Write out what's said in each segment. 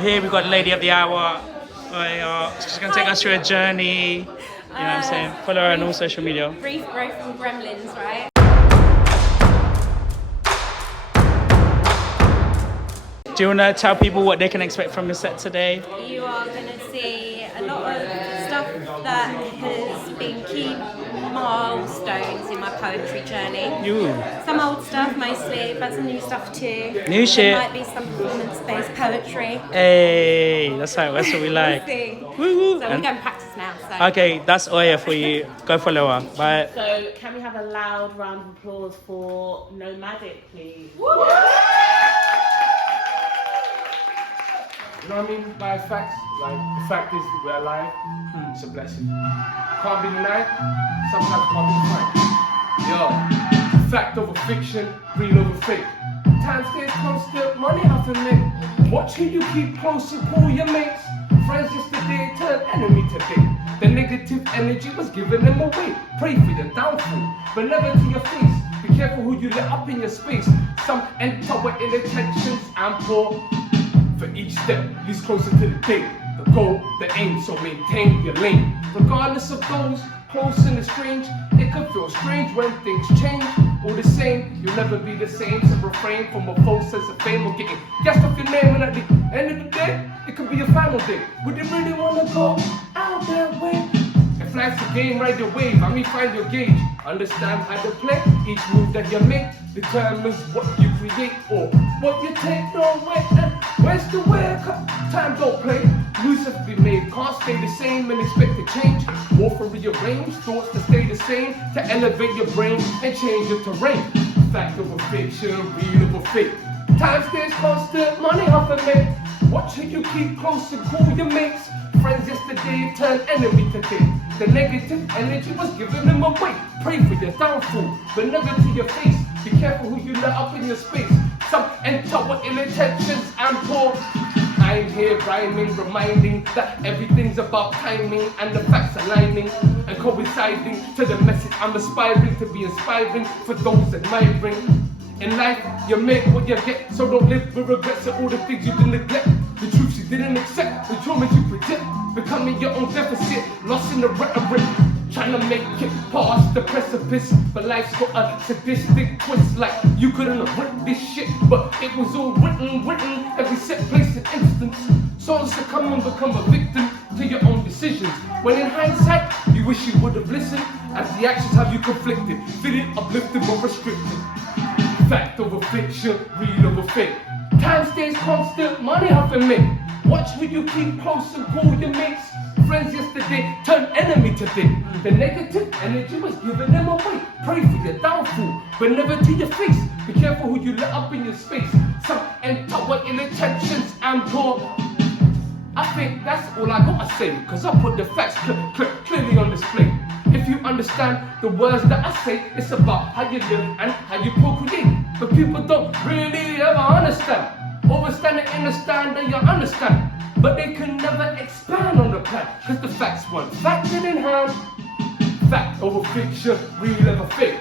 Here we've got Lady of the Hour. She's going to take us through a journey. You know what I'm saying? Follow her on all social media. Brief growth from Gremlins, right? Do you want to tell people what they can expect from the set today? You are going to see a lot of stuff that has been key milestones in my poetry journey. Some old stuff mostly, but some new stuff too. New shit. There might be some performance-based poetry. Hey, that's what we like. We'll see. Woo-woo. So we're going to practice now. So. Okay, that's Oya for you. Go follow her. Bye. So can we have a loud round of applause for Nomadic, please? Woo! You know what I mean by facts? Like, the fact is that we're alive. It's a blessing. Can't be denied. Sometimes can't be defined. Yo, fact over fiction, real over fake. Time stays constant, money have to make. Watch who you keep close and call your mates. Friends yesterday turn enemy today. The negative energy was giving them away. Pray for your downfall, but never to your face. Be careful who you let up in your space. Some enter with ill intentions and poor. For each step leads closer to the day, the goal, the aim, so maintain your lane. Regardless of those close and estranged, it can feel strange when things change. All the same, you'll never be the same, so refrain from a false sense of fame or getting guessed off your name. And at the end of the day, it could be a final day. Would you really want to go out that way? If life's a game, ride the wave, I mean find your gauge. Understand how to play, each move that you make determines what you create or what you take. No way, and where's the way? Time don't play, moves have to be made, can't stay the same and expect to change. War for rearrange, thoughts to stay the same, to elevate your brain and change your terrain. Fact over fiction, real over fake. Time stays constant, money have to make. Watch who you keep close and cool your mates. Friends yesterday turn enemy today. The negative energy was giving them away. Pray for your downfall, but never to your face. Be careful who you let up in your space. Some enter with ill intentions and poor. I'm here rhyming, reminding that everything's about timing and the facts aligning and coinciding to the message I'm aspiring to be inspiring for those admiring. In life, you make what you get, so don't live with regrets of all the things you didn't neglect. The truths you didn't accept, the traumas you predict, becoming your own deficit, lost in the rhetoric, trying to make it past the precipice. But life's got a sadistic twist, like you couldn't have written this shit, but it was all written, every set, place, and instance. So succumb and become a victim to your own decisions. When in hindsight, you wish you would have listened, as the actions have you conflicted, feeling uplifted but restricted. Fact over fiction, real over fake. Time stays constant, money have to make. Watch who you keep close and call your mates. Friends yesterday turn enemy today. The negative energy was giving them away. Pray for your downfall, but never to your face. Be careful who you let up in your space. Some enter with ill intentions and poor. I think that's all I gotta say, cause I put the facts clearly on display. If you understand the words that I say, it's about how you live and how you procreate. But people don't really ever understand. Overstand and understand and you understand. But they can never expand on the plan, cause the facts one fact in hand. Fact over fiction, real over fake.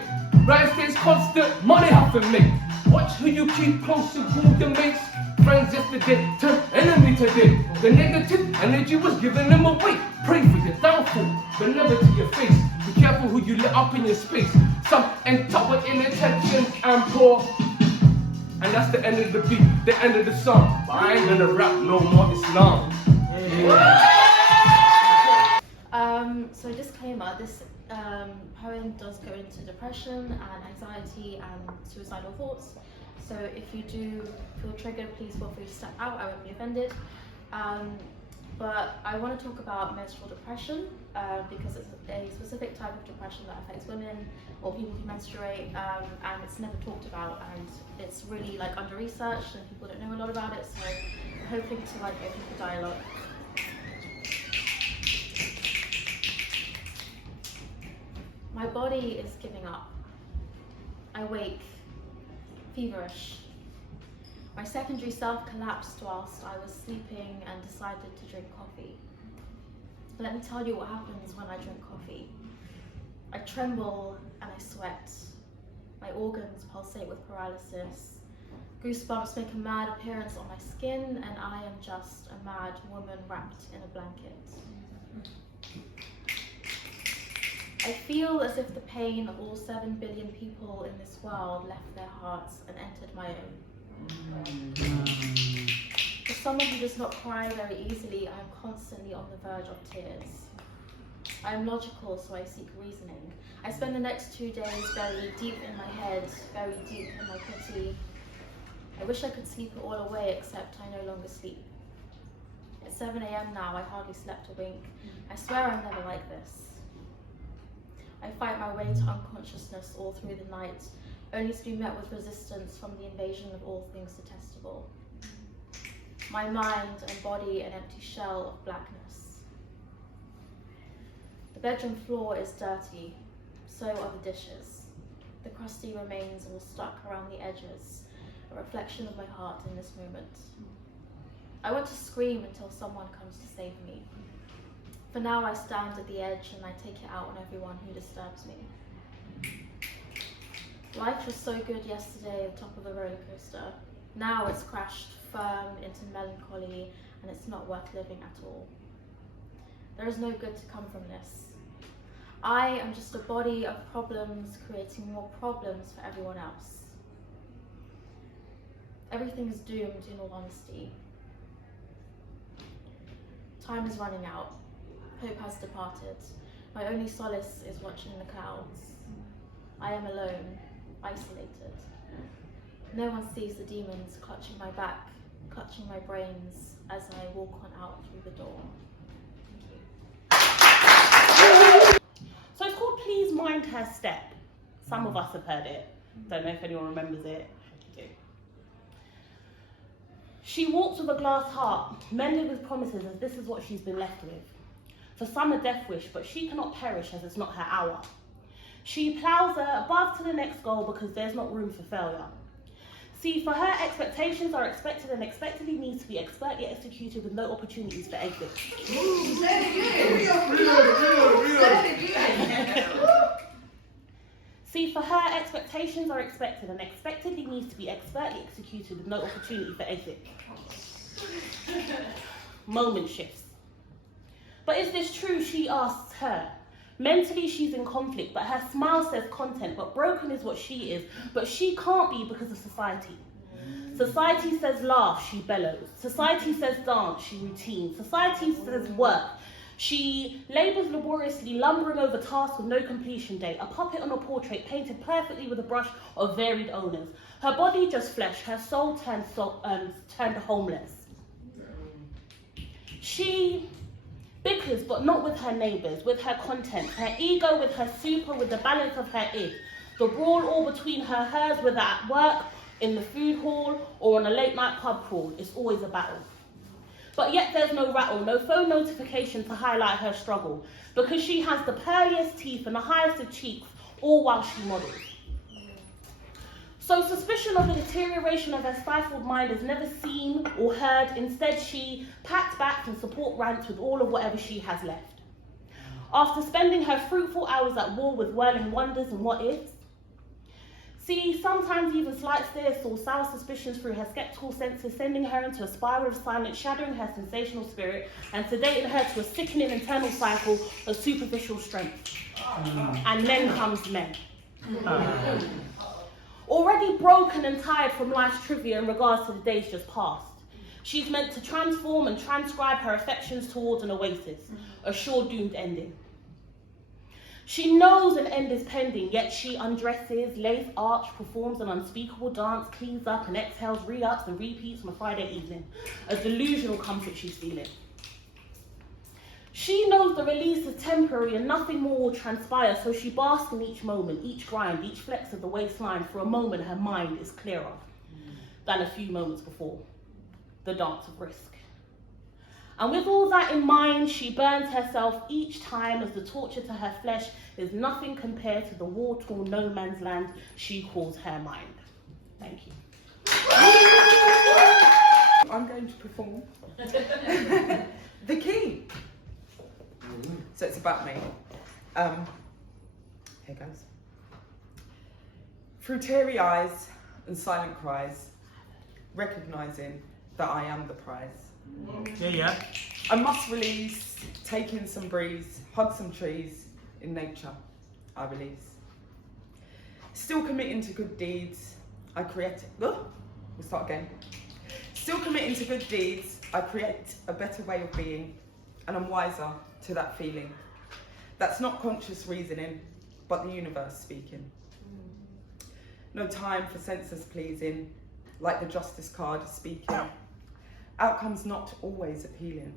Right stays constant, money have to make. Watch who you keep close and cool your mates. Friends yesterday turn enemy today. The negative energy was giving them away. Pray for your downfall, but never to your face. Be careful who you let up in your space. Some enter with ill intentions and poor. And that's the end of the beat, the end of the song. But I ain't gonna rap no more Islam. So disclaimer, this poem does go into depression and anxiety and suicidal thoughts. So if you do feel triggered, please feel free to step out, I won't be offended. But I want to talk about menstrual depression because it's a specific type of depression that affects women or people who menstruate, and it's never talked about, and it's really like under researched and people don't know a lot about it, so I'm hoping to like open the dialogue. My body is giving up. I wake feverish. My secondary self collapsed whilst I was sleeping and decided to drink coffee. Let me tell you what happens when I drink coffee. I tremble and I sweat. My organs pulsate with paralysis. Goosebumps make a mad appearance on my skin, and I am just a mad woman wrapped in a blanket. I feel as if the pain of all 7 billion people in this world left their hearts and entered my own. For someone who does not cry very easily, I am constantly on the verge of tears. I am logical, so I seek reasoning. I spend the next 2 days very deep in my head, very deep in my pity. I wish I could sleep it all away, except I no longer sleep. It's 7 a.m. now, I hardly slept a wink. I swear I'm never like this. I fight my way to unconsciousness all through the night, only to be met with resistance from the invasion of all things detestable. My mind and body an empty shell of blackness. The bedroom floor is dirty, so are the dishes. The crusty remains all stuck around the edges, a reflection of my heart in this moment. I want to scream until someone comes to save me. For now I stand at the edge and I take it out on everyone who disturbs me. Life was so good yesterday at the top of a roller coaster. Now it's crashed firm into melancholy and it's not worth living at all. There is no good to come from this. I am just a body of problems creating more problems for everyone else. Everything is doomed in all honesty. Time is running out. Hope has departed. My only solace is watching the clouds. I am alone, isolated. No one sees the demons clutching my back, clutching my brains as I walk on out through the door. Thank you. So it's called Please Mind Her Step. Some of us have heard it. Don't know if anyone remembers it. She walks with a glass heart, mended with promises, as this is what she's been left with. For some a death wish, but she cannot perish as it's not her hour. She ploughs her above to the next goal because there's not room for failure. See, for her, expectations are expected and expectedly needs to be expertly executed with no opportunities for exit. See, for her, expectations are expected and expectedly needs to be expertly executed with no opportunity for exit. Moment shifts. But is this true? She asks her. Mentally, she's in conflict, but her smile says content, but broken is what she is. But she can't be because of society. Society says laugh, she bellows. Society says dance, she routine. Society says work. She labours laboriously, lumbering over tasks with no completion date. A puppet on a portrait painted perfectly with a brush of varied owners. Her body just flesh, her soul turned homeless. She bickers, but not with her neighbours, with her content, her ego with her super, with the balance of her id. The brawl all between hers, whether at work, in the food hall, or on a late night pub crawl, is always a battle. But yet there's no rattle, no phone notification to highlight her struggle, because she has the pearliest teeth and the highest of cheeks, all while she models. So suspicion of the deterioration of her stifled mind is never seen or heard. Instead, she pats backs and support rants with all of whatever she has left. After spending her fruitful hours at war with whirling wonders and what ifs, see, sometimes even slight stares or sour suspicions through her skeptical senses, sending her into a spiral of silence, shadowing her sensational spirit, and sedating her to a sickening internal cycle of superficial strength. And then comes men. Already broken and tired from life's trivia in regards to the days just past. She's meant to transform and transcribe her affections towards an oasis, a sure doomed ending. She knows an end is pending, yet she undresses, lace arch, performs an unspeakable dance, cleans up and exhales, re-ups and repeats on a Friday evening, a delusional comfort she's feeling. She knows the release is temporary and nothing more will transpire, so she basks in each moment, each grind, each flex of the waistline. For a moment, her mind is clearer than a few moments before, the dance of risk. And with all that in mind, she burns herself each time as the torture to her flesh is nothing compared to the war-torn no man's land she calls her mind. Thank you. I'm going to perform the key. So it's about me. Here goes. Through teary eyes and silent cries, recognising that I am the prize. Yeah. I must release, take in some breeze, hug some trees. In nature, I release. Still committing to good deeds, I create. We'll start again. Still committing to good deeds, I create a better way of being, and I'm wiser to that feeling. That's not conscious reasoning, but the universe speaking. No time for census pleasing, like the justice card speaking. Outcomes not always appealing,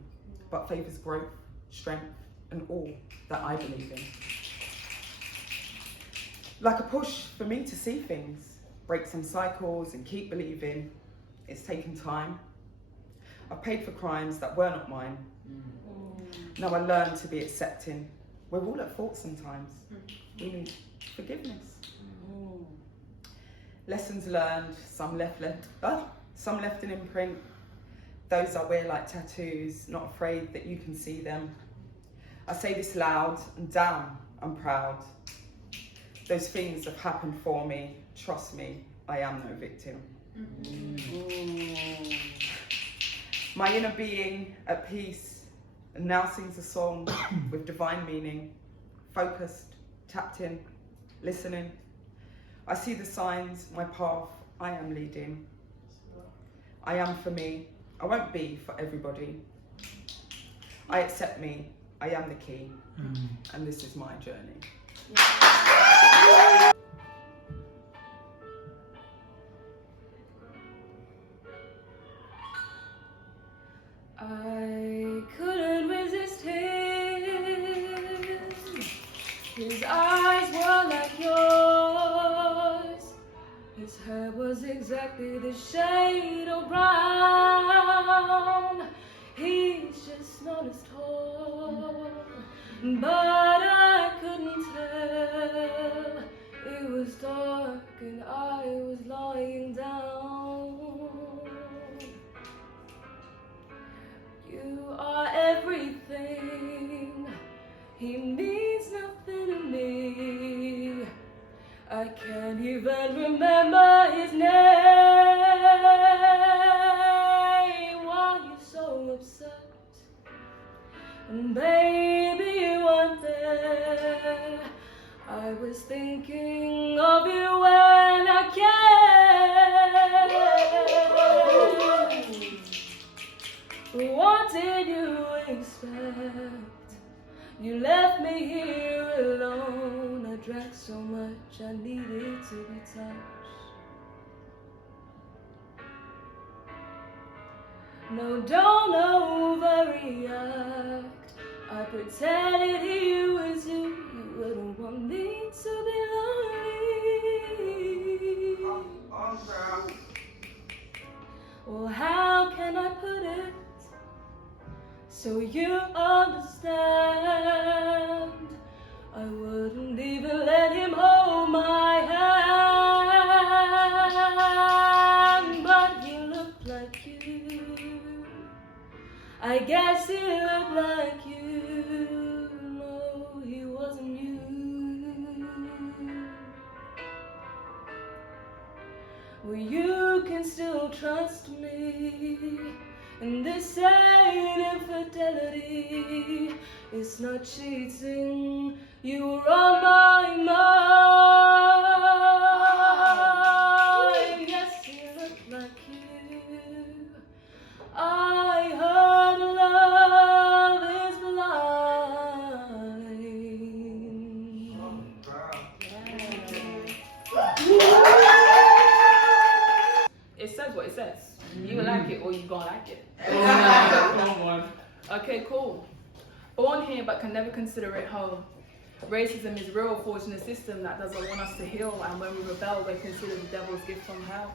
but favours growth, strength, and all that I believe in. Like a push for me to see things, break some cycles and keep believing. It's taken time. I've paid for crimes that were not mine. Now I learn to be accepting. We're all at fault sometimes. We need forgiveness. Lessons learned, some left in imprint. Those I wear like tattoos, not afraid that you can see them. I say this loud and damn, I'm proud. Those things have happened for me. Trust me, I am no victim. My inner being at peace and now sings a song with divine meaning. Focused, tapped in, listening. I see the signs, my path, I am leading. I am for me. I won't be for everybody. I accept me. I am the key. And this is my journey. I couldn't resist him. His eyes were like yours. His hair was exactly the shade of brown. He's just not as tall, but I couldn't tell. It was dark and I was lying down. You are everything. He means nothing to me. I can't even remember his name. Why you so upset? And baby, you weren't there. I was thinking of you when I came. What did you expect? You left me here alone. I drank so much I needed to be touched. No, don't overreact. I pretended he was you. You wouldn't want me to be lonely. Well, how can I put it so you understand? I wouldn't even let him hold my hand, but he looked like you. I guess he looked like you. No, he wasn't you. Well, you can still trust me. And this ain't infidelity, it's not cheating, you were on my mind. Yes, you look like you. I heard love is blind. It says what it says. You like it or you gonna like it. Okay, cool. Born here but can never consider it home. Racism is real, forged in a system that doesn't want us to heal, and when we rebel, we're considered the devil's gift from hell.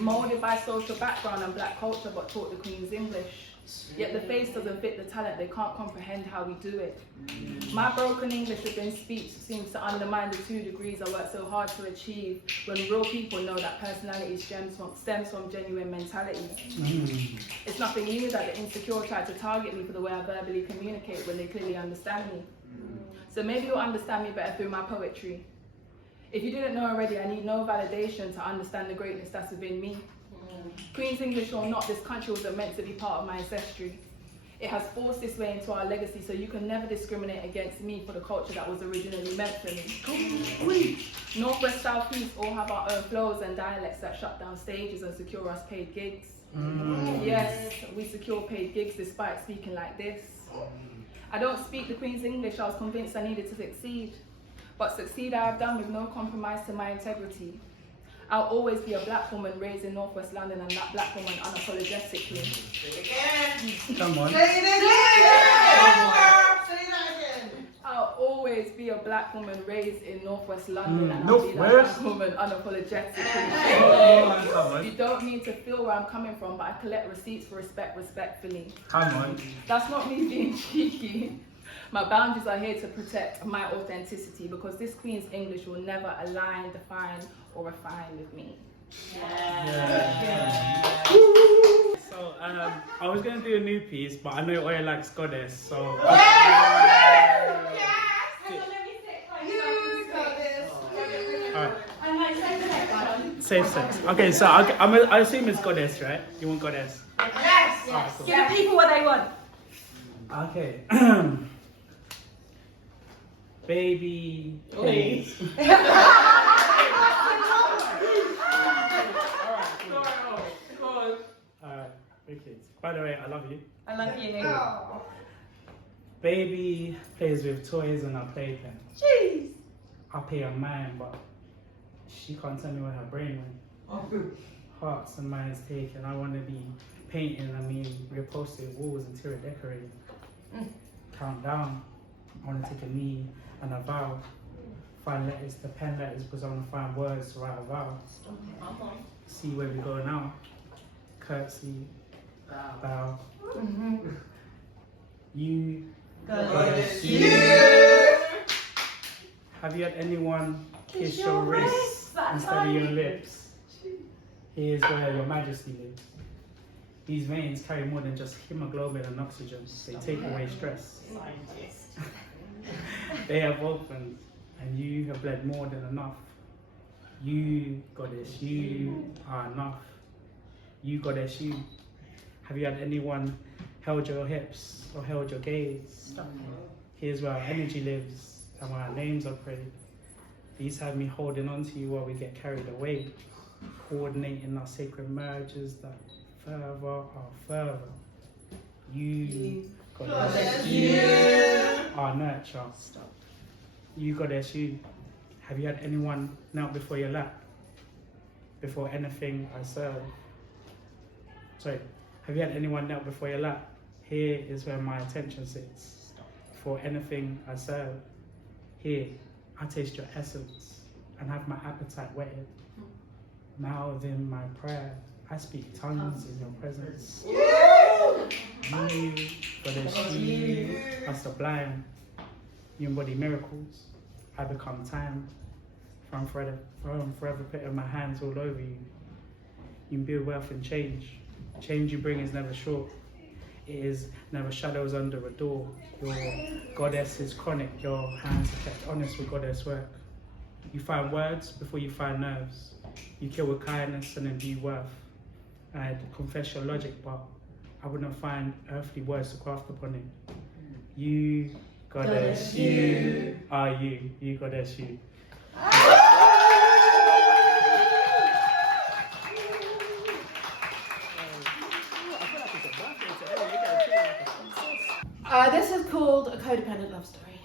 Molded by social background and black culture, but taught the Queen's English. Yet the face doesn't fit the talent, they can't comprehend how we do it. My broken English within speech seems to undermine the 2 degrees I worked so hard to achieve, when real people know that personality stems from genuine mentality. It's nothing new that the insecure tried to target me for the way I verbally communicate when they clearly understand me. So maybe you'll understand me better through my poetry. If you didn't know already, I need no validation to understand the greatness that's within me. Queen's English or not, this country wasn't meant to be part of my ancestry. It has forced its way into our legacy, so you can never discriminate against me for the culture that was originally meant for me. Northwest, Southeast all have our own flows and dialects that shut down stages and secure us paid gigs. Yes, we secure paid gigs despite speaking like this. I don't speak the Queen's English, I was convinced I needed to succeed. But succeed I have done with no compromise to my integrity. I'll always be a black woman raised in Northwest London, and that black woman unapologetically. Come on. Say it again! Say that again! I'll always be a black woman raised in Northwest London, and I'll be that Northwest? black woman unapologetically. Come on. You don't need to feel where I'm coming from, but I collect receipts for respect respectfully. Come on. That's not me being cheeky. My boundaries are here to protect my authenticity, because this Queen's English will never align, define, or refine with me. So I was going to do a new piece, but I know Oya likes Goddess, so... Alright. Safe sex. Okay, so I assume it's Goddess, right? You want Goddess? Yes! Alright, cool. Give the people what they want. Okay. Baby, please. Alright, wicked. By the way, I love you. I love you. Baby plays with toys and a playpen. Jeez. I pay her mind, but she can't tell me where her brain went. Hearts and minds taken. I want to be painting, reupholstering walls, interior decorating. Countdown. I want to take a knee and a vow. Find letters to pen letters because I want to find words to write a vow. See where we go now. Curtsy. Bow. You. Goddess, you. Have you had anyone kiss your wrists instead of your lips? Here's where your majesty lives. These veins carry more than just hemoglobin and oxygen. They take away stress. They have opened, and you have bled more than enough. You, Goddess, you are enough. You, Goddess, you. Have you had anyone held your hips or held your gaze? Here's where our energy lives and where our names are prayed. These have me holding on to you while we get carried away, coordinating our sacred marriages that further are further. You, Goddess, you are nurture. You, Goddess, you. Have you had anyone knelt before your lap? Before anything I serve? Sorry. Have you had anyone knelt before your lap? Here is where my attention sits. For anything I serve. Here, I taste your essence and have my appetite whetted. Mouth in my prayer, I speak tongues in your presence. You, Goddess, you are sublime. You embody miracles. I become time. From forever putting my hands all over you. You build wealth and change. Change you bring is never short. It is never shadows under a door. Your goddess is chronic. Your hands are kept honest with goddess work. You find words before you find nerves. You kill with kindness and imbue worth. I'd confess your logic, but I wouldn't find earthly words to craft upon it. You, goddess, you are you. You, goddess, you. This is called A Codependent Love Story.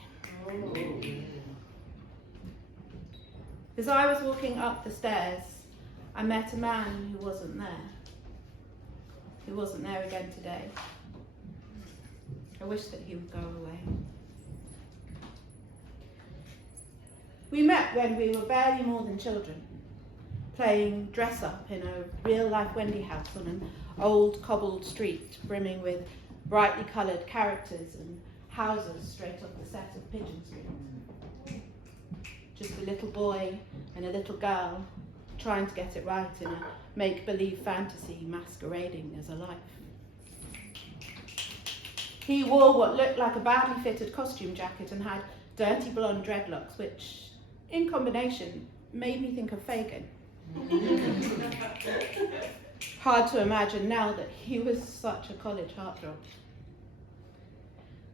As I was walking up the stairs, I met a man who wasn't there. He wasn't there again today. I wish that he would go away. We met when we were barely more than children, playing dress up in a real-life Wendy house on an old cobbled street brimming with brightly coloured characters and houses straight off the set of Pigeon Street. Just a little boy and a little girl trying to get it right in a make-believe fantasy masquerading as a life. He wore what looked like a badly fitted costume jacket and had dirty blonde dreadlocks, which, in combination, made me think of Fagin. Hard to imagine now that he was such a college heartthrob.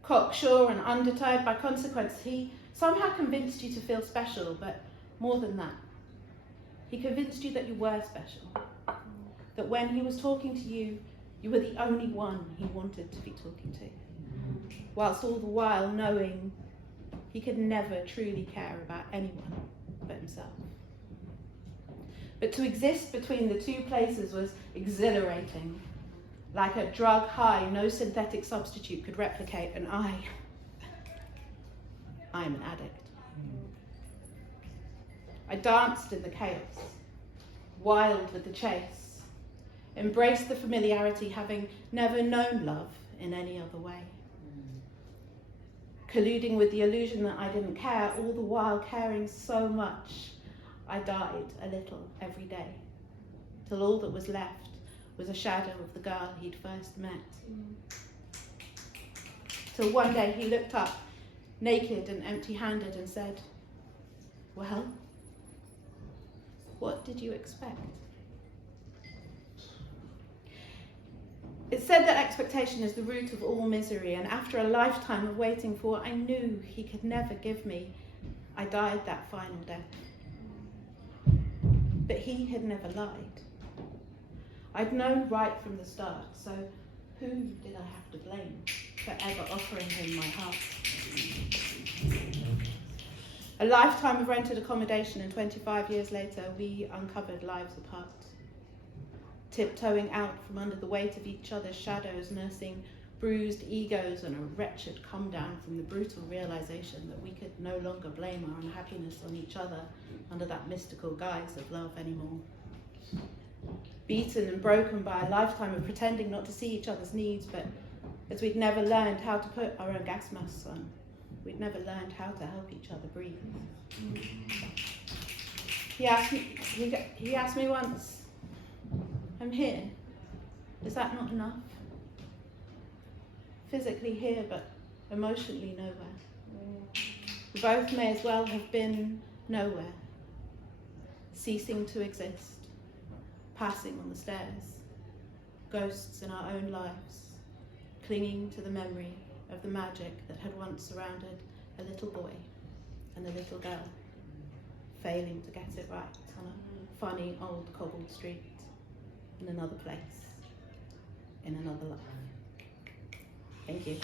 Cocksure and undeterred by consequence, he somehow convinced you to feel special, but more than that, he convinced you that you were special. That when he was talking to you, you were the only one he wanted to be talking to. Whilst all the while knowing he could never truly care about anyone but himself. But to exist between the two places was exhilarating. Like a drug high no synthetic substitute could replicate, and I am an addict. I danced in the chaos, wild with the chase, embraced the familiarity, having never known love in any other way. Colluding with the illusion that I didn't care, all the while caring so much, I died a little every day, till all that was left was a shadow of the girl he'd first met. Till one day he looked up, naked and empty-handed, and said, "Well, what did you expect?" It's said that expectation is the root of all misery, and after a lifetime of waiting for what I knew he could never give me, I died that final death. But he had never lied. I'd known right from the start, so who did I have to blame for ever offering him my heart? A lifetime of rented accommodation, and 25 years later, we uncovered lives apart. Tiptoeing out from under the weight of each other's shadows, nursing bruised egos and a wretched come down from the brutal realization that we could no longer blame our unhappiness on each other under that mystical guise of love anymore. Beaten and broken by a lifetime of pretending not to see each other's needs, but as we'd never learned how to put our own gas masks on, we'd never learned how to help each other breathe. He asked me once, "I'm here. Is that not enough?" Physically here, but emotionally nowhere. We both may as well have been nowhere, ceasing to exist, passing on the stairs, ghosts in our own lives, clinging to the memory of the magic that had once surrounded a little boy and a little girl, failing to get it right on a funny old cobbled street, in another place, in another life. Thank you.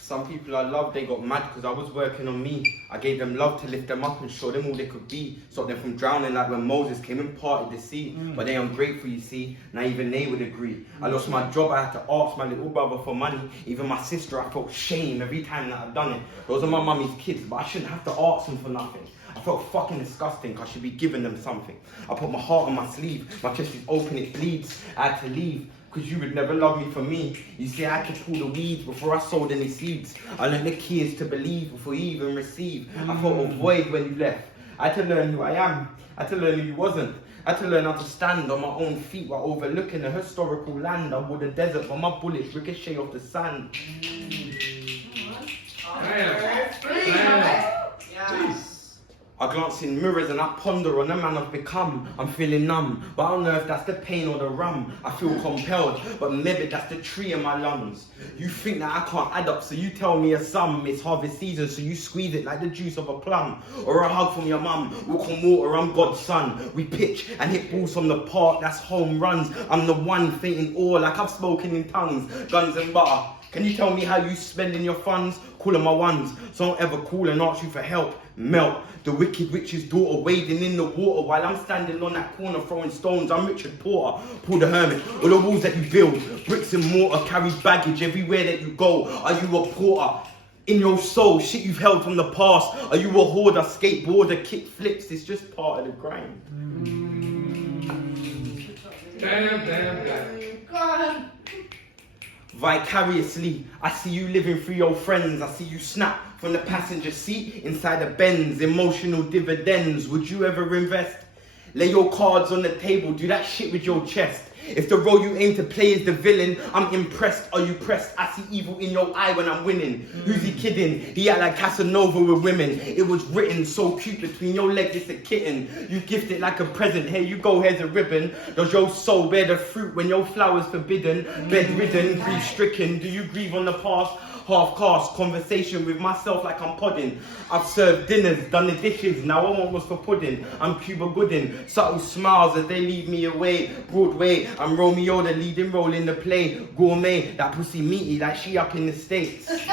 Some people I love, they got mad because I was working on me. I gave them love to lift them up and show them all they could be. Stop them from drowning like when Moses came and parted the sea. But they ungrateful, you see. Now even they would agree. I lost my job, I had to ask my little brother for money. Even my sister, I felt shame every time that I'd done it. Those are my mummy's kids, but I shouldn't have to ask them for nothing. I felt fucking disgusting because I should be giving them something. I put my heart on my sleeve. My chest is open, it bleeds. I had to leave because you would never love me for me. You see, I had to pull the weeds before I sowed any seeds. I learned the keys to believe before you even receive. I felt a void when you left. I had to learn who I am. I had to learn who you wasn't. I had to learn how to stand on my own feet while overlooking a historical land. I wore the desert, but my bullets ricochet off the sand. I glance in mirrors and I ponder on the man I've become. I'm feeling numb, but I don't know if that's the pain or the rum. I feel compelled, but maybe that's the tree in my lungs. You think that I can't add up, so you tell me a sum. It's harvest season, so you squeeze it like the juice of a plum. Or a hug from your mum, walk on water, I'm God's son. We pitch and hit balls from the park, that's home runs. I'm the one fainting awe like I've spoken in tongues. Guns and butter. Can you tell me how you spending your funds? Calling my ones, so don't ever call and ask you for help. Melt, the wicked witch's daughter wading in the water while I'm standing on that corner throwing stones. I'm Richard Porter, Paul the Hermit. All the walls that you build, bricks and mortar, carry baggage everywhere that you go. Are you a porter? In your soul, shit you've held from the past. Are you a hoarder, skateboarder, kick flips? It's just part of the grind. Damn. Vicariously, I see you living through your friends. I see you snap from the passenger seat inside a Benz. Emotional dividends, would you ever invest? Lay your cards on the table, do that shit with your chest. If the role you aim to play is the villain, I'm impressed. Are you pressed? I see evil in your eye when I'm winning. Who's he kidding? He act like Casanova with women. It was written so cute between your legs, it's a kitten. You gift it like a present. Here you go, here's a ribbon. Does your soul bear the fruit when your flower's forbidden? Bedridden, grief stricken. Do you grieve on the past? Half-cast conversation with myself like I'm podding. I've served dinners, done the dishes, now I want what's for pudding. I'm Cuba Gooding, subtle smiles as they lead me away. Broadway, I'm Romeo, the leading role in the play. Gourmet, that pussy meaty like she up in the States. Alright,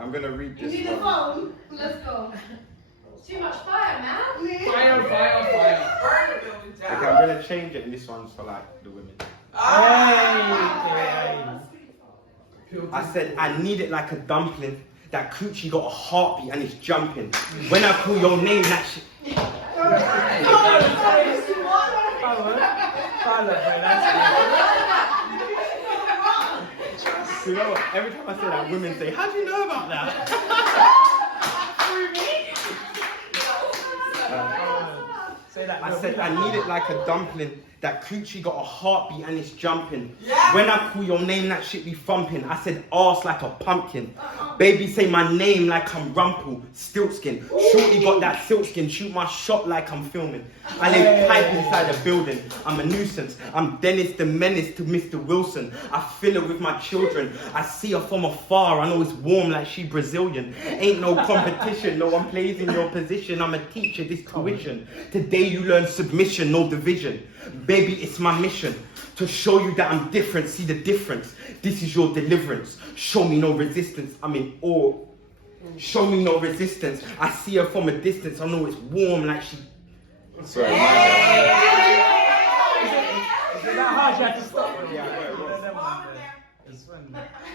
I'm gonna read this. You need a phone? Let's go. Too much fire, man. Fire. Okay, I'm gonna change it, and this one's for like the women. I said, I need it like a dumpling. That coochie got a heartbeat and it's jumping. When I call your name, that shit. You know what? Every time I say that, women say, how do you know about that? I said, I need it like a dumpling. That coochie got a heartbeat and it's jumping. When I call your name, that shit be thumping. I said, arse like a pumpkin. Baby, say my name like I'm Rumple, Stiltskin. Shorty got that silkskin, shoot my shot like I'm filming. I live pipe inside a building. I'm a nuisance. I'm Dennis the Menace to Mr. Wilson. I fill her with my children. I see her from afar. I know it's warm like she Brazilian. Ain't no competition. No one plays in your position. I'm a teacher, this tuition. Today you learn submission, no division. Baby, it's my mission to show you that I'm different. See the difference. This is your deliverance. Show me no resistance. I'm in awe. Show me no resistance. I see her from a distance. I know it's warm like she. Sorry. Is it that hard? You have to stop.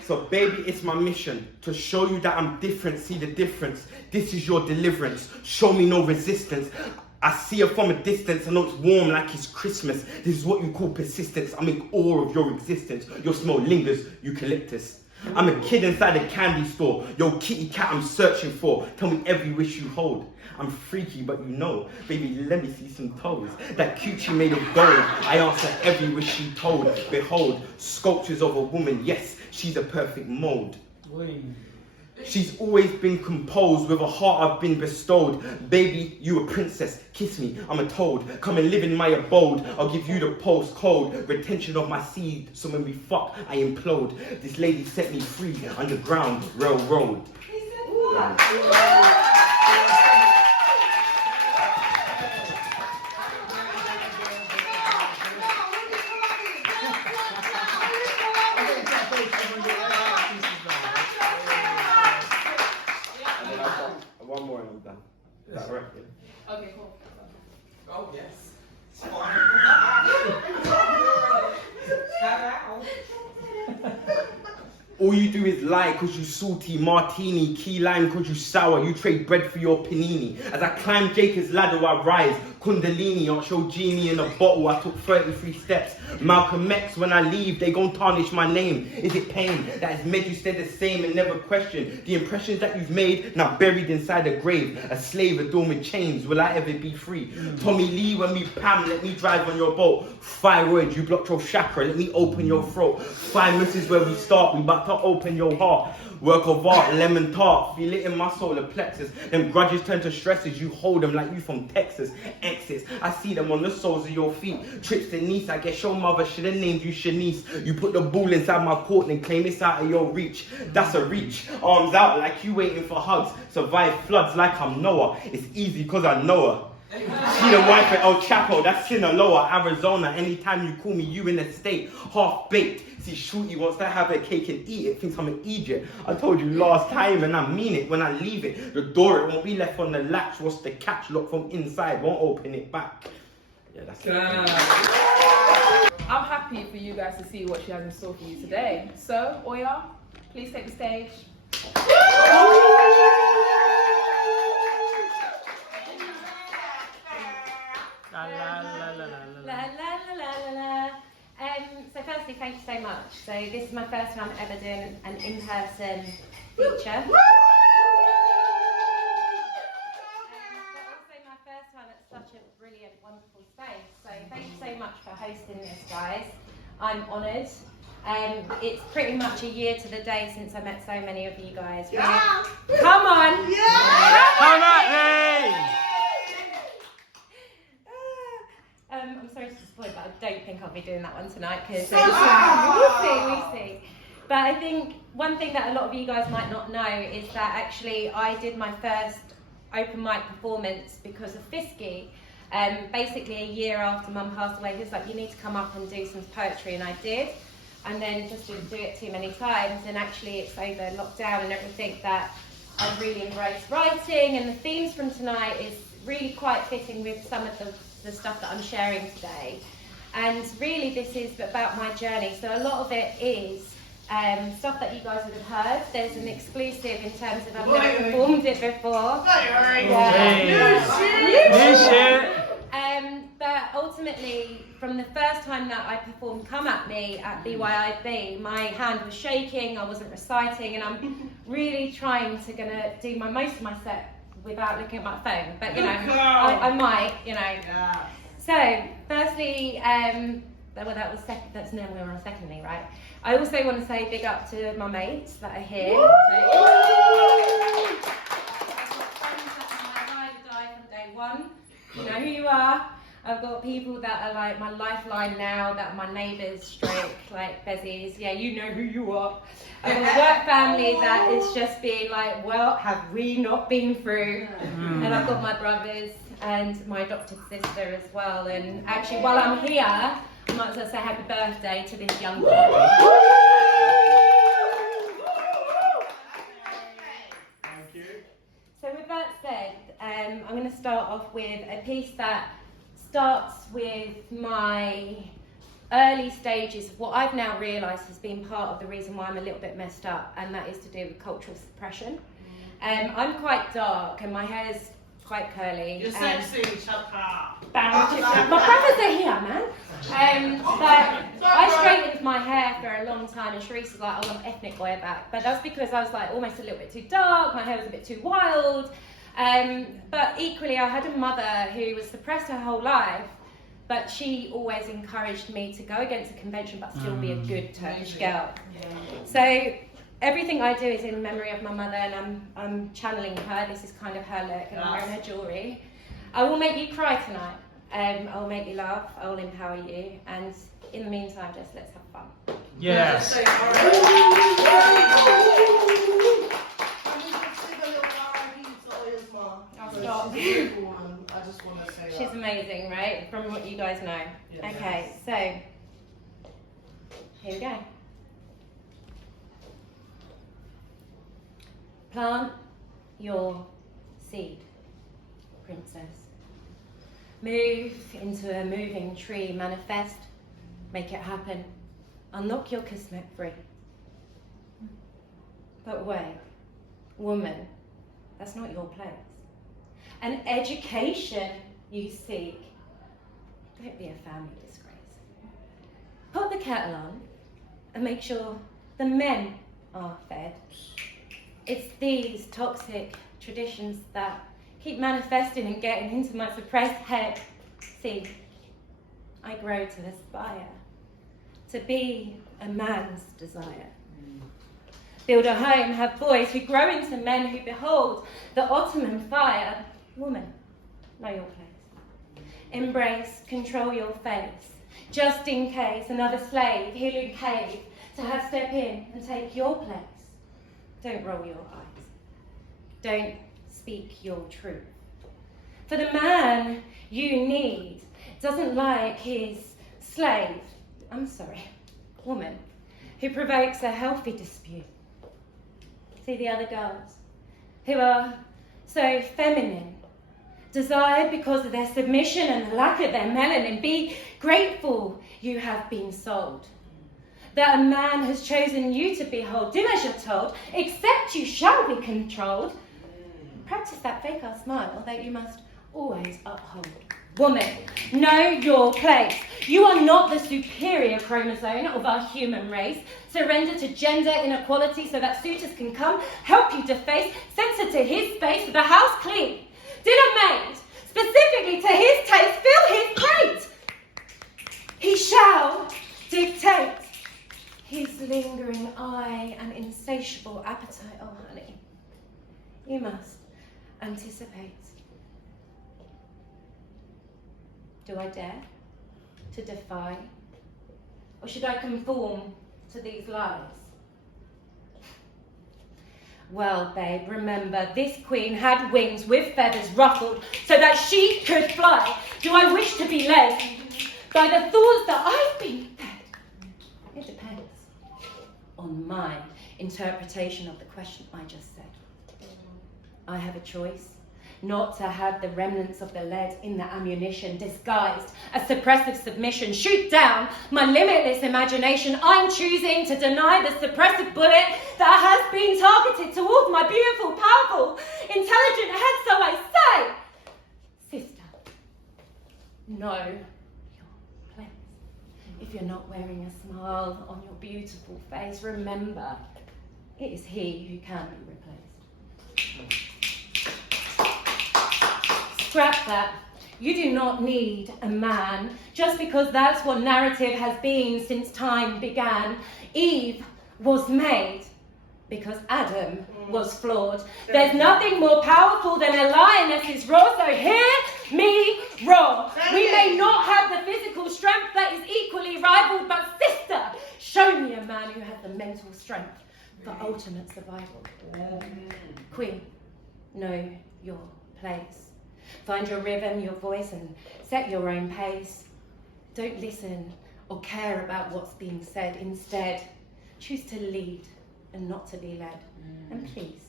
So baby, it's my mission to show you that I'm different. See the difference. This is your deliverance. Show me no resistance. I see her from a distance. I know it's warm like it's Christmas. This is what you call persistence. I'm in awe of your existence. Your smell lingers, eucalyptus. I'm a kid inside a candy store. Yo, kitty cat I'm searching for. Tell me every wish you hold. I'm freaky, but you know. Baby, let me see some toes. That coochie made of gold. I answer every wish she told. Behold, sculptures of a woman. Yes, she's a perfect mold. She's always been composed with a heart I've been bestowed. Baby, you a princess. Kiss me, I'm a toad. Come and live in my abode. I'll give you the postcode. Retention of my seed. So when we fuck, I implode. This lady set me free. Underground railroad. One more and I'm done. Is that right? Yeah. Okay, cool. Oh, yes. All you do is lie cause you salty, martini, key lime cause you sour, you trade bread for your panini. As I climb Jacob's ladder I rise, Kundalini, I'll show genie in a bottle, I took 33 steps. Malcolm X, when I leave, they gon' tarnish my name. Is it pain that has made you stay the same and never question the impressions that you've made, now buried inside a grave? A slave adorned with chains, will I ever be free? Tommy Lee, when we Pam, let me drive on your boat. Thyroid, you blocked your chakra, let me open your throat. 5 misses where we start, we about to open your heart. Work of art, lemon tart, feel it in my solar plexus. Them grudges turn to stresses, you hold them like you from Texas. Exits, I see them on the soles of your feet. Trips to Nice, I guess your mother should have named you Shanice. You put the ball inside my court and claim it's out of your reach. That's a reach, arms out like you waiting for hugs. Survive floods like I'm Noah, it's easy cause I know her. She the wife at El Chapo, that's Sinaloa, Arizona. Anytime you call me, you in the state, half baked. See, Shooty wants to have her cake and eat it, thinks I'm in Egypt. I told you last time and I mean it when I leave it. The door, it won't be left on the latch. What's the catch? Lock from inside, won't open it back. Yeah, that's it. I'm happy for you guys to see what she has in store for you today. So, Oya, please take the stage. La la la la la. So firstly, thank you so much. So this is my first time ever doing an in-person feature. hosting this, guys. I'm honoured. It's pretty much a year to the day since I met so many of you guys. Yeah. Come on! Yeah. Come at me! I'm sorry to disappoint, but I don't think I'll be doing that one tonight because we'll see. But I think one thing that a lot of you guys might not know is that actually I did my first open mic performance because of Fisky. Basically a year after Mum passed away, he was like, you need to come up and do some poetry, and I did. And then just didn't do it too many times, and actually it's over lockdown and everything that I've really embraced writing, and the themes from tonight is really quite fitting with some of the stuff that I'm sharing today. And really this is about my journey, so a lot of it is stuff that you guys would have heard. There's an exclusive in terms of I've never performed it before. But ultimately, from the first time that I performed Come At Me at BYIB, my hand was shaking, I wasn't reciting, and I'm really trying to do most of my set without looking at my phone. But you know, I might, you know. Yeah. So, firstly, that was second. That's no, we were on secondly, right? I also want to say big up to my mates that are here. I've got friends that are my ride or die from day one. You know who you are. I've got people that are like my lifeline now, that are my neighbours, straight, like Bezies. Yeah, you know who you are. I've got a work family that is just being like, well, have we not been through? And I've got my brothers and my adopted sister as well. And actually, while I'm here, I might as well say happy birthday to this young boy. Thank you. So with that said, I'm going to start off with a piece that starts with my early stages of what I've now realised has been part of the reason why I'm a little bit messed up, and that is to do with cultural suppression. I'm quite dark and my hair's quite curly. You're sexy, shut up. My brothers are here, man. But I straightened my hair for a long time, and Sharice was like, I want ethnic Oya back. But that's because I was like almost a little bit too dark, my hair was a bit too wild. But equally, I had a mother who was suppressed her whole life, but she always encouraged me to go against the convention but still be a good Turkish girl. So everything I do is in memory of my mother, and I'm channeling her. This is kind of her look, and I'm wearing her jewellery. I will make you cry tonight. I will make you laugh. I will empower you. And in the meantime, just let's have fun. Yes. I just want to say She's amazing, right? From what you guys know. Yes. Okay, so here we go. Plant your seed, princess. Move into a moving tree, manifest, make it happen. Unlock your kismet free. But wait, woman, that's not your place. An education you seek. Don't be a family disgrace. Put the kettle on and make sure the men are fed. It's these toxic traditions that keep manifesting and getting into my suppressed head. See, I grow to aspire to be a man's desire. Build a home, have boys who grow into men who behold the Ottoman fire. Woman, know your place. Embrace, control your face, just in case another slave, Hilu cave, to have step in and take your place. Don't roll your eyes. Don't speak your truth. For the man you need doesn't like his slave, woman, who provokes a healthy dispute. See the other girls who are so feminine, desired because of their submission and the lack of their melanin. Be grateful you have been sold. That a man has chosen you to behold. Do as you're told, except you shall be controlled. Practice that fake-ass smile that you must always uphold. Woman, know your place. You are not the superior chromosome of our human race. Surrender to gender inequality so that suitors can come, help you deface, censor to his space, the house clean. Dinner made, specifically to his taste, fill his plate. He shall dictate his lingering eye and insatiable appetite. Oh, honey, you must anticipate. Do I dare to defy? Or should I conform to these lies? Well, babe, remember, this queen had wings with feathers ruffled so that she could fly. Do I wish to be led by the thoughts that I've been fed? It depends on my interpretation of the question I just said. I have a choice not to have the remnants of the lead in the ammunition disguised as suppressive submission shoot down my limitless imagination. I'm choosing to deny the suppressive bullet that has been targeted towards my beautiful, powerful, intelligent head. So I say, sister, know your place. If you're not wearing a smile on your beautiful face, remember, it is he who can be replaced. Scrap that. You do not need a man, just because that's what narrative has been since time began. Eve was made because Adam was flawed. There's nothing more powerful than a lioness's roar, so hear me roar. We may not have the physical strength that is equally rivaled, but sister, show me a man who has the mental strength for ultimate survival. Queen, know your place. Find your rhythm, your voice, and set your own pace. Don't listen or care about what's being said. Instead, choose to lead and not to be led. And please,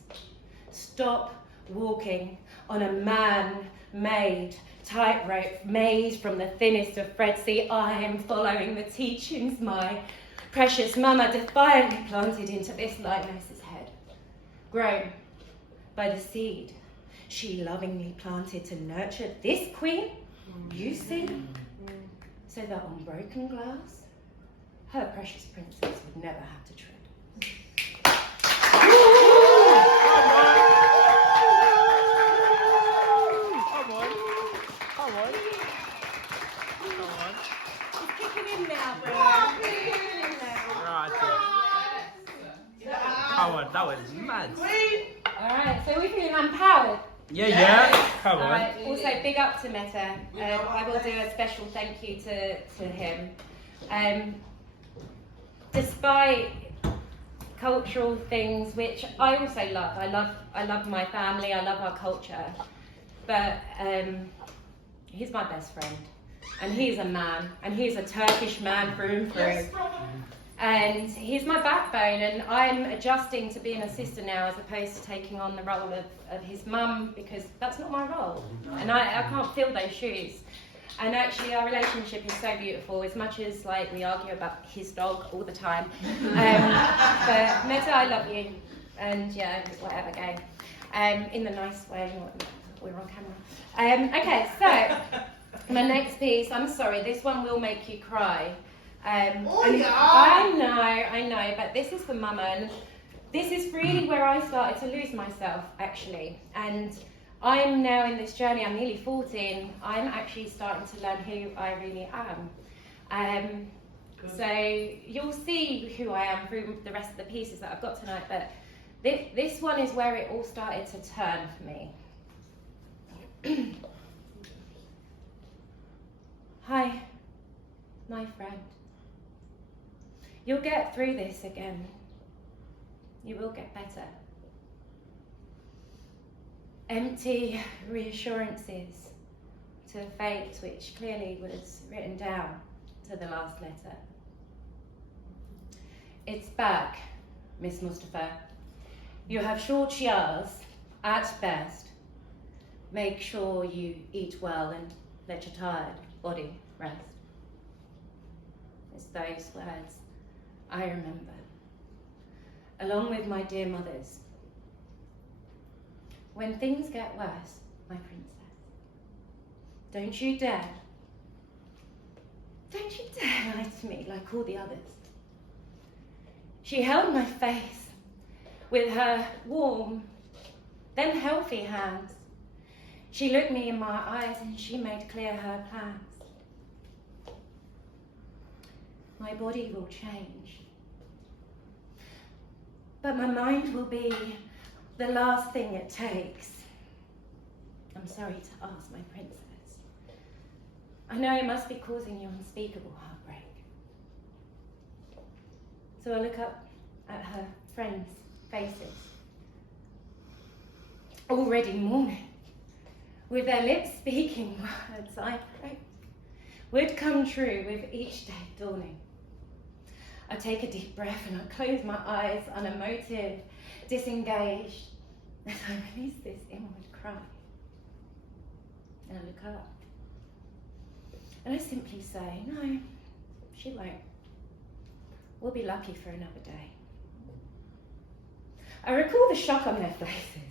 stop walking on a man-made tightrope made from the thinnest of threads. See, I am following the teachings my precious mama defiantly planted into this lioness's head. Grown by the seed she lovingly planted to nurture this queen, you see, so that on broken glass, her precious princess would never have to tread. It's kicking in now, bro. Come on, that was mad. Alright, so we're feeling empowered. Yeah. Come on. Alright, also big up to Meta. I will do a special thank you to him. Despite cultural things, which I also love. I love my family, I love our culture. But he's my best friend. And he's a man, and he's a Turkish man through and through. Yes, And he's my backbone, and I'm adjusting to being a sister now as opposed to taking on the role of his mum, because that's not my role. And I can't fill those shoes. And actually our relationship is so beautiful, as much as like we argue about his dog all the time. But Meta, I love you. And yeah, whatever, gay. In the nice way, we're on camera. Okay, so my next piece, I'm sorry, this one will make you cry. And I know, but this is for Mama, and this is really where I started to lose myself, actually. And I'm now in this journey, I'm nearly 14, I'm actually starting to learn who I really am. So you'll see who I am through the rest of the pieces that I've got tonight, but this one is where it all started to turn for me. Hi, my friend. You'll get through this again. You will get better. Empty reassurances to a fate which clearly was written down to the last letter. It's back, Miss Mustafa. You have short showers at best. Make sure you eat well and let your tired body rest. It's those words I remember, along with my dear mother's. When things get worse, my princess, don't you dare lie to me like all the others. She held my face with her warm, then healthy hands. She looked me in my eyes and she made clear her plans. my body will change. But my mind will be the last thing it takes. I'm sorry to ask, my princess. I know it must be causing you unspeakable heartbreak. So I look up at her friends' faces, already mourning, with their lips speaking words I pray would come true with each day dawning. I take a deep breath and I close my eyes, unemotive, disengaged, as I release this inward cry. And I look up. And I simply say, no, she won't. We'll be lucky for another day. I recall the shock on their faces,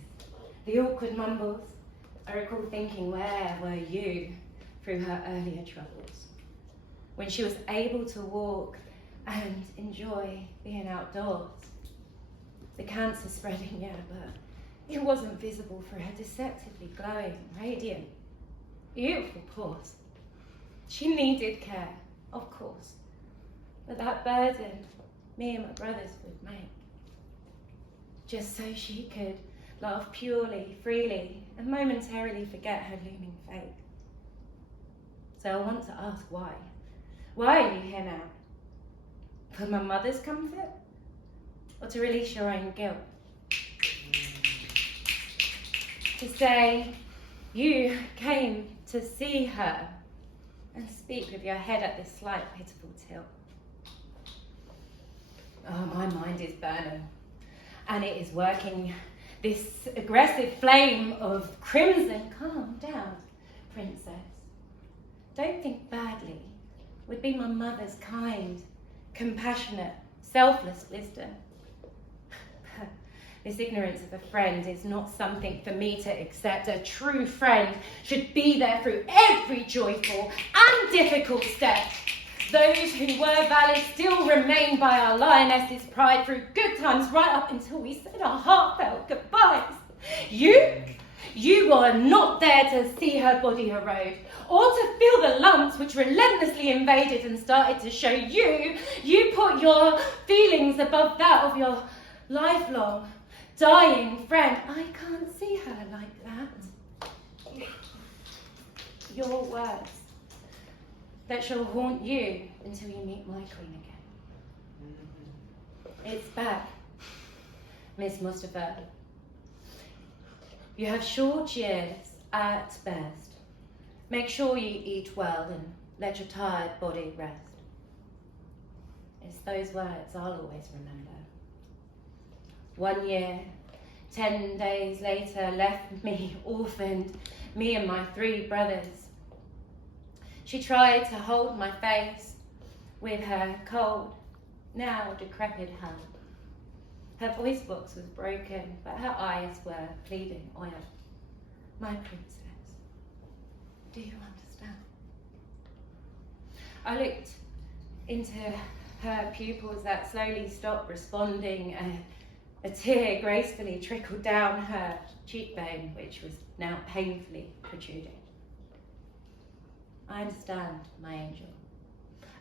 the awkward mumbles. I recall thinking, where were you through her earlier troubles? When she was able to walk and enjoy being outdoors. The cancer spreading, yeah, but it wasn't visible for her deceptively glowing, radiant, beautiful pores. She needed care, of course, but that burden me and my brothers would make, just so she could laugh purely, freely, and momentarily forget her looming fate. So I want to ask why. Why are you here now? For my mother's comfort? Or to release your own guilt? To say you came to see her and speak with your head at this slight pitiful tilt. Oh, my mind is burning, and it is working this aggressive flame of crimson. Calm down, princess. Don't think badly. Would be my mother's kind, compassionate, selfless wisdom. This ignorance of a friend is not something for me to accept. A true friend should be there through every joyful and difficult step. Those who were valid still remain by our lioness's pride through good times right up until we said our heartfelt goodbyes. You were not there to see her body erode, or to feel the lumps which relentlessly invaded and started to show you. You put your feelings above that of your lifelong, dying friend. I can't see her like that. Your words that shall haunt you until you meet my queen again. It's bad, Miss Mustafa. You have short years at best. Make sure you eat well and let your tired body rest. It's those words I'll always remember. 1 year, 10 days later, left me orphaned, me and my 3 brothers. She tried to hold my face with her cold, now decrepit hand. Her voice box was broken, but her eyes were pleading. Oya, my princess, do you understand? I looked into her pupils that slowly stopped responding. A tear gracefully trickled down her cheekbone, which was now painfully protruding. I understand, my angel.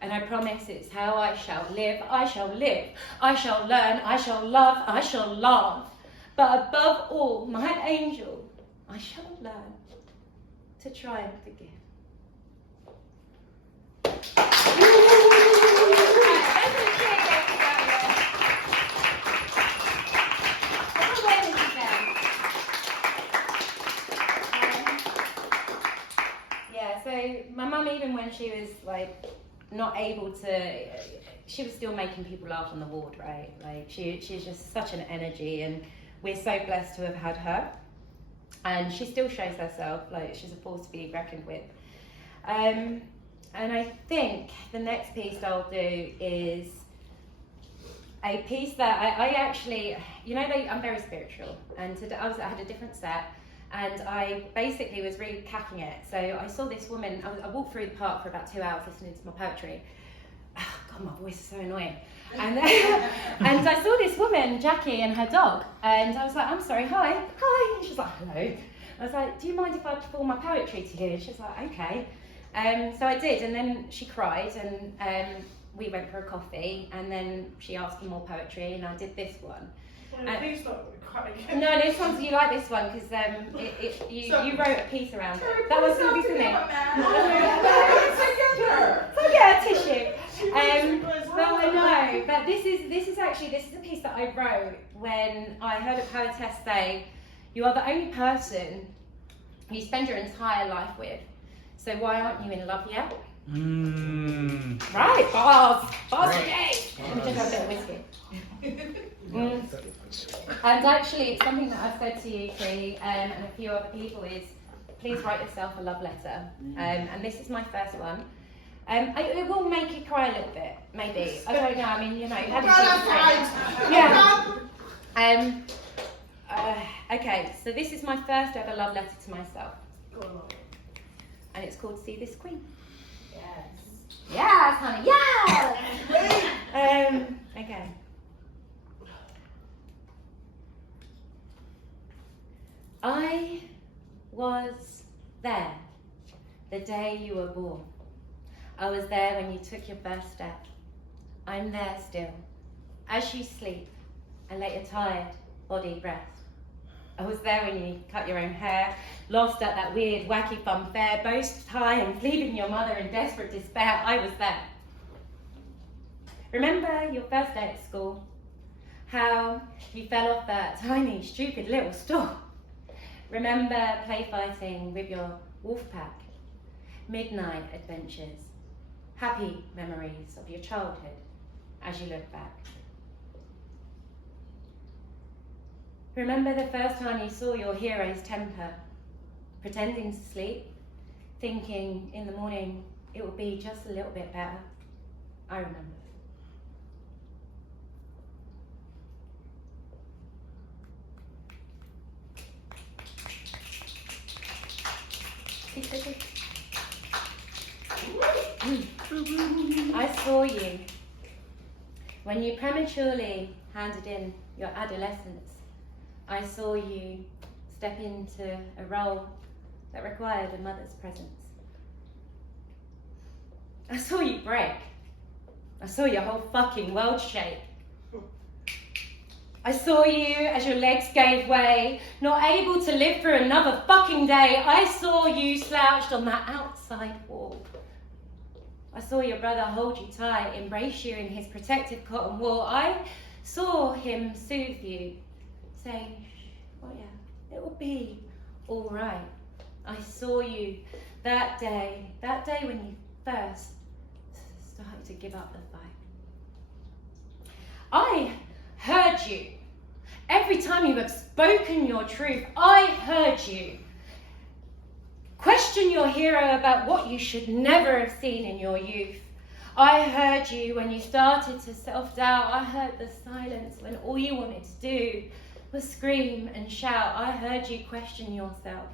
And I promise it's how I shall live. I shall live. I shall learn. I shall love. I shall laugh. But above all, my angel, I shall learn to try and forgive. So my mum, even when she was like not able to, she was still making people laugh on the ward, right? Like she's just such an energy, and we're so blessed to have had her. And she still shows herself like she's a force to be reckoned with. And I think the next piece I'll do is a piece that I actually, you know, I'm very spiritual, and today I had a different set. And I basically was really cacking it. So I saw this woman, I walked through the park for about 2 hours listening to my poetry. Oh, God, my voice is so annoying. And and I saw this woman, Jackie, and her dog. And I was like, I'm sorry, hi. And she's like, hello. I was like, do you mind if I perform my poetry to you? And she's like, okay. So I did, and then she cried. And we went for a coffee, and then she asked for more poetry, and I did this one. Please stop crying. No, this one's, you like this one because you wrote a piece around it. That was going to be something. So get a tissue. No, I know, but this is a piece that I wrote when I heard a poetess say, "You are the only person you spend your entire life with, so why aren't you in love yet?" Right, bars today. Let me just have a bit of whiskey. And actually, it's something that I've said to you, Tree, and a few other people is, please write yourself a love letter. And this is my first one. It will make you cry a little bit, maybe. I don't know. I mean, you know, you had a yeah. Okay, so this is my first ever love letter to myself, and it's called "See This Queen." Yes, honey. Yes. Okay. I was there the day you were born. I was there when you took your first step. I'm there still, as you sleep and let your tired body rest. I was there when you cut your own hair, lost at that weird, wacky fun fair, boast high and leaving your mother in desperate despair. I was there. Remember your first day at school? How you fell off that tiny, stupid little stool? Remember play fighting with your wolf pack? Midnight adventures? Happy memories of your childhood as you look back? Remember the first time you saw your hero's temper, pretending to sleep, thinking in the morning it will be just a little bit better? I remember. I saw you when you prematurely handed in your adolescence. I saw you step into a role that required a mother's presence. I saw you break. I saw your whole fucking world shake. I saw you as your legs gave way, not able to live through another fucking day. I saw you slouched on that outside wall. I saw your brother hold you tight, embrace you in his protective cotton wool. I saw him soothe you, saying, "Oh yeah, it will be all right." I saw you that day when you first started to give up the fight. I heard you. Every time you have spoken your truth, I heard you. Question your hero about what you should never have seen in your youth. I heard you when you started to self-doubt. I heard the silence when all you wanted to do was scream and shout. I heard you question yourself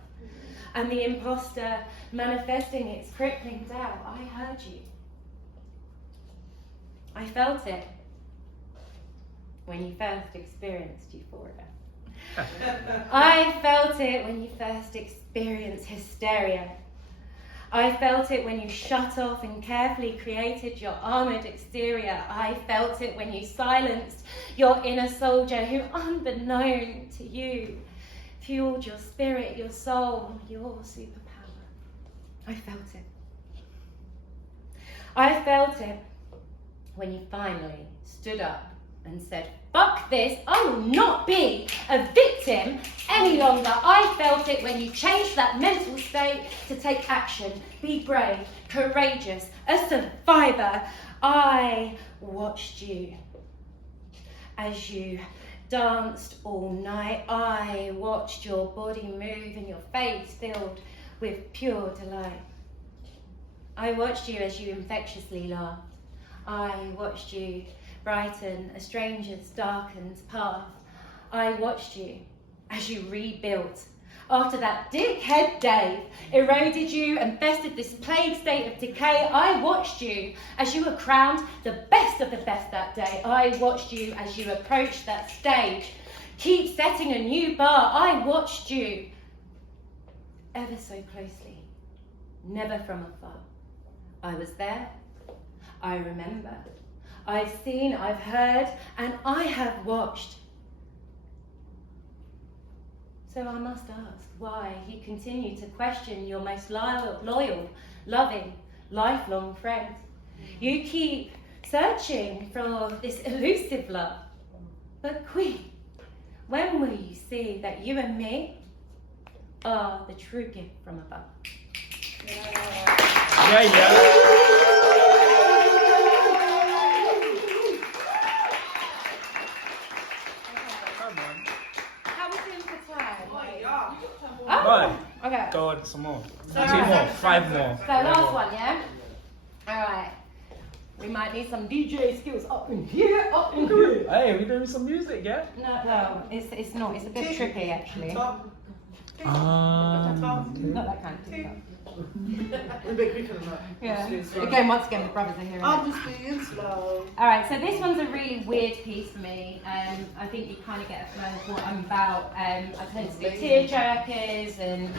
and the imposter manifesting its crippling doubt. I heard you. I felt it when you first experienced euphoria. I felt it when you first experienced hysteria. I felt it when you shut off and carefully created your armoured exterior. I felt it when you silenced your inner soldier who, unbeknown to you, fueled your spirit, your soul, your superpower. I felt it. I felt it when you finally stood up and said, "Fuck this, I will not be a victim any longer." I felt it when you changed that mental state to take action, be brave, courageous, a survivor. I watched you as you danced all night. I watched your body move and your face filled with pure delight. I watched you as you infectiously laughed. I watched you brighten a stranger's darkened path. I watched you as you rebuilt after that dickhead Dave eroded you and festered this plague state of decay. I watched you as you were crowned the best of the best that day. I watched you as you approached that stage, keep setting a new bar. I watched you ever so closely, never from afar. I was there. I remember. I've seen, I've heard, and I have watched. So I must ask why you continue to question your most loyal, loving, lifelong friend. You keep searching for this elusive love. But Queen, when will you see that you and me are the true gift from above? How we doing for time? Oh, okay. Go on, some more. So, 2 alright. more, 5 more. So last one, yeah? Alright. We might need some DJ skills up in here, up in here. Hey, we're doing some music, yeah? No, it's not. It's a bit trippy, actually. Not that kind of TikTok. A bit quicker than that. Yeah. Once again, the brothers are here. I'm just being slow. Alright, so this one's a really weird piece for me. I think you kind of get a flow of what I'm about. I tend to do tearjerkers, and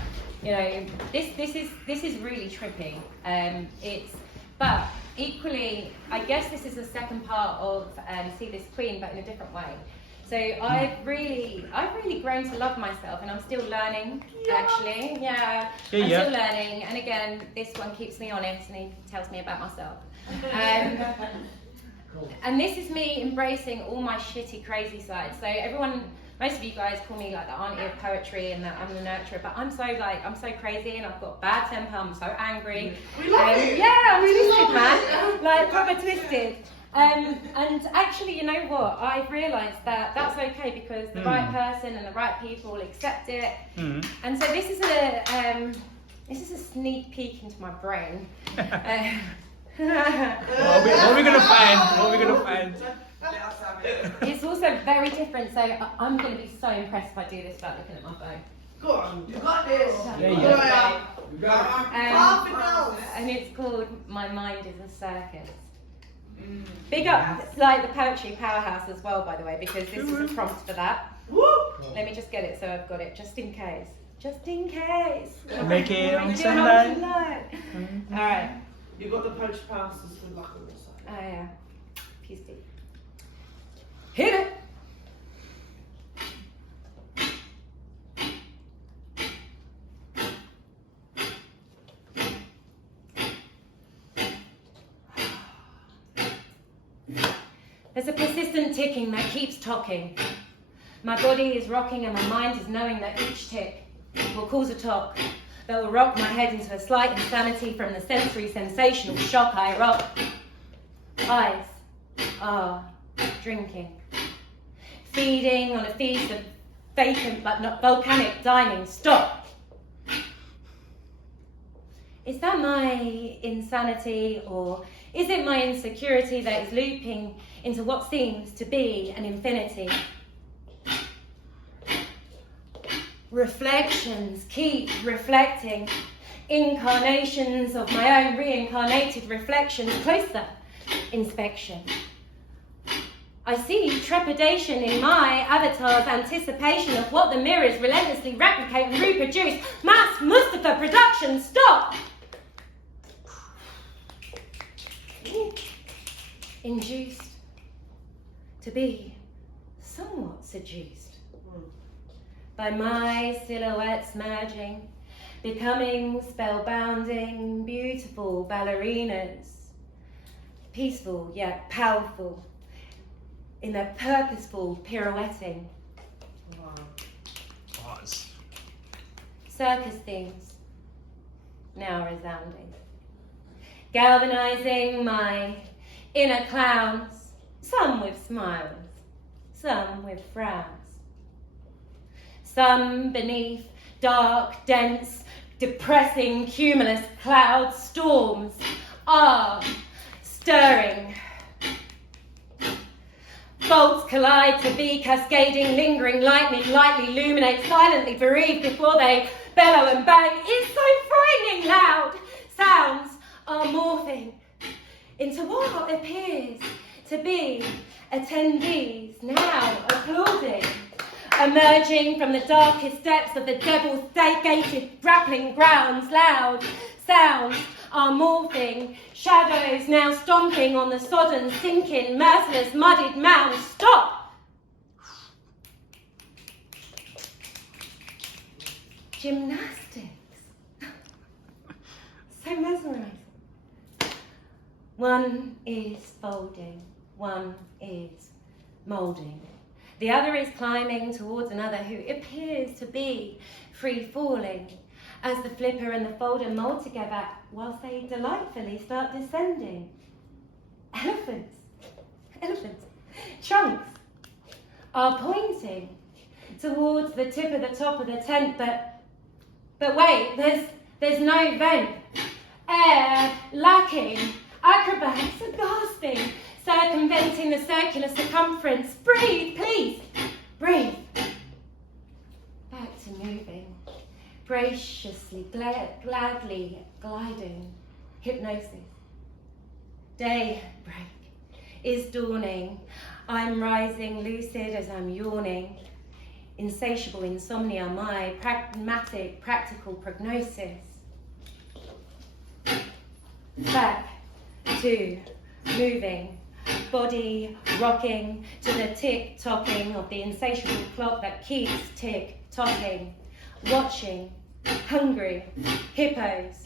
you know, this is really trippy. But equally, I guess this is the second part of See This Queen, but in a different way. So I've really grown to love myself, and I'm still learning. Actually, I'm still learning. And again, this one keeps me honest, and he tells me about myself. And this is me embracing all my shitty, crazy sides. So most of you guys call me like the auntie of poetry and that I'm the nurturer, but I'm so crazy, and I've got bad temper. I'm so angry. We love it. Yeah, I'm twisted, man. Like proper twisted. And actually, you know what? I've realised that that's okay, because the right person and the right people will accept it. And so this is a sneak peek into my brain. What are we gonna find? It's also very different, so I'm going to be so impressed if I do this without looking at my phone. Go on, you got this. You got it. And it's called My Mind is a Circus. Big up, like the Poetry Powerhouse as well, by the way, because this is a prompt for that. Let me just get it so I've got it, just in case. Just in case. Make it on Sunday. Sunday. Alright. You got the Poetry Powerhouse with luck on your side. Oh yeah. Peace deep. Hit it! There's a persistent ticking that keeps talking. My body is rocking, and my mind is knowing that each tick will cause a talk that will rock my head into a slight insanity from the sensory sensational shock I rock. Eyes are drinking, feeding on a feast of vacant but not volcanic dining. Stop! Is that my insanity, or is it my insecurity that is looping into what seems to be an infinity? Reflections keep reflecting, incarnations of my own reincarnated reflections. Closer inspection. I see trepidation in my avatar's anticipation of what the mirrors relentlessly replicate and reproduce. Mass Mustafa production. Stop! Induced to be somewhat seduced by my silhouettes merging, becoming spellbounding, beautiful ballerinas, peaceful yet powerful in their purposeful pirouetting. Pause. Circus themes now resounding, galvanizing my inner clowns, some with smiles, some with frowns. Some beneath dark, dense, depressing, cumulus cloud storms are stirring. Bolts collide to be cascading, lingering lightning lightly illuminate, silently bereaved before they bellow and bang. It's so frightening loud. Sounds are morphing into what appears to be attendees now applauding. Emerging from the darkest depths of the devil's gated grappling grounds, loud sounds are morphing. Shadows now stomping on the sodden, sinking, merciless, muddied mounds. Stop! Gymnastics. So mesmerizing. One is folding, one is moulding. The other is climbing towards another who appears to be free-falling as the flipper and the folder mould together whilst they delightfully start descending. Elephants, trunks are pointing towards the tip of the top of the tent, but wait, there's no vent. Air lacking. Acrobats are gasping, circumventing the circular circumference. Breathe, please. Breathe. Back to moving. Graciously, gladly gliding. Hypnosis. Daybreak is dawning. I'm rising lucid as I'm yawning. Insatiable insomnia, my pragmatic, practical prognosis. Back to moving, body rocking to the tick-tocking of the insatiable clock that keeps tick-tocking. Watching, hungry, hippos,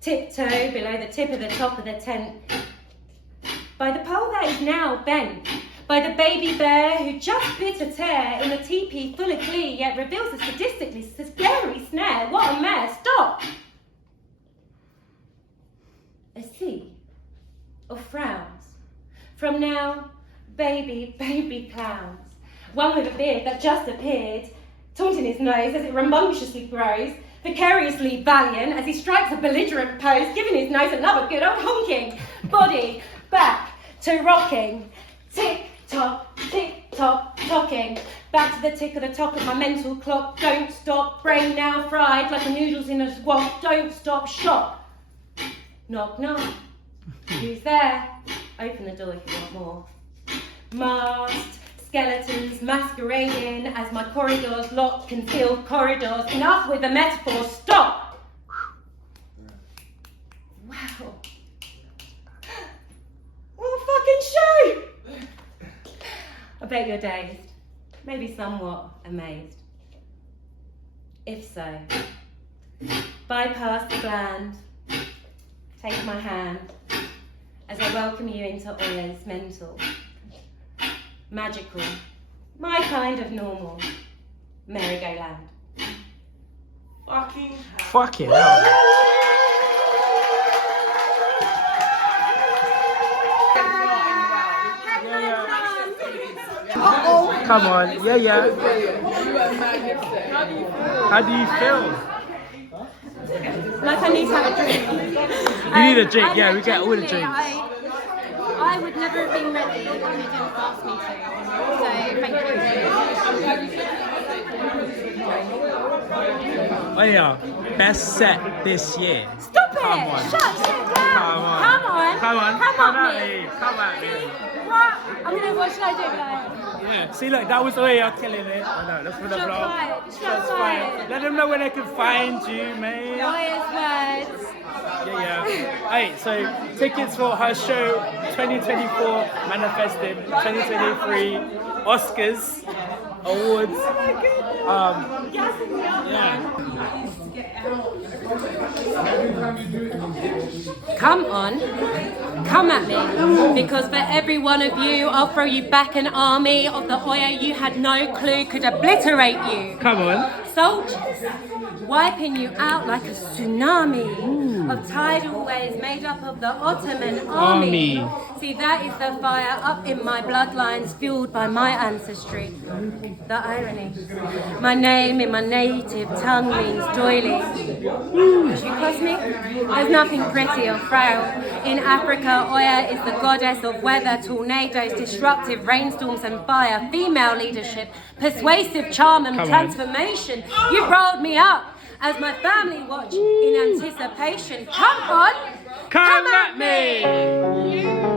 tiptoe below the tip of the top of the tent. By the pole that is now bent, by the baby bear who just bit a tear in the teepee full of glee, yet reveals a sadistically scary snare. What a mess! Stop! A sea of frowns. From now, baby clowns. One with a beard that just appeared, taunting his nose as it rambunctiously grows, vicariously valiant as he strikes a belligerent pose, giving his nose another good old honking. Body back to rocking. Tick-tock, talking. Back to the tick of the tock of my mental clock. Don't stop, brain now fried like the noodles in a wok. Don't stop, shock. Knock, knock. Who's there? Open the door if you want more. Masked skeletons masquerading as my corridors lock concealed corridors. Enough with the metaphor, stop! Wow. What a fucking show! I bet you're dazed, maybe somewhat amazed. If so, bypass the gland. Take my hand as I welcome you into Oya's mental, magical, my kind of normal merry-go-land. Fucking hell. Come on, yeah. How do you feel? Like I need to have a drink. You need a drink, yeah, we get all the drinks. I would never have been ready if you didn't ask me to. So thank you. Oh yeah, best set this year. Stop it! Come on. Shut shit down! Come at me! What? What should I do? Yeah. See, look, that was Oya killing it. Oh no, that's for the vlog. Shots fired. Let them know where they can find you, man. Oya's words. Yeah. Alright, so tickets for her show 2024 manifesting 2023 Oscars awards. Come on, come at me, because for every one of you, I'll throw you back an army of the Oya you had no clue could obliterate you. Come on. Soldiers, wiping you out like a tsunami of tidal waves made up of the Ottoman army. See, that is the fire up in my bloodlines, fueled by my ancestry. The irony. My name in my native tongue means doily. Did you cross me? There's nothing pretty or frail. In Africa, Oya is the goddess of weather, tornadoes, disruptive rainstorms and fire, female leadership, persuasive charm and transformation. You rolled me up as my family watch in anticipation. Come on! Come at me!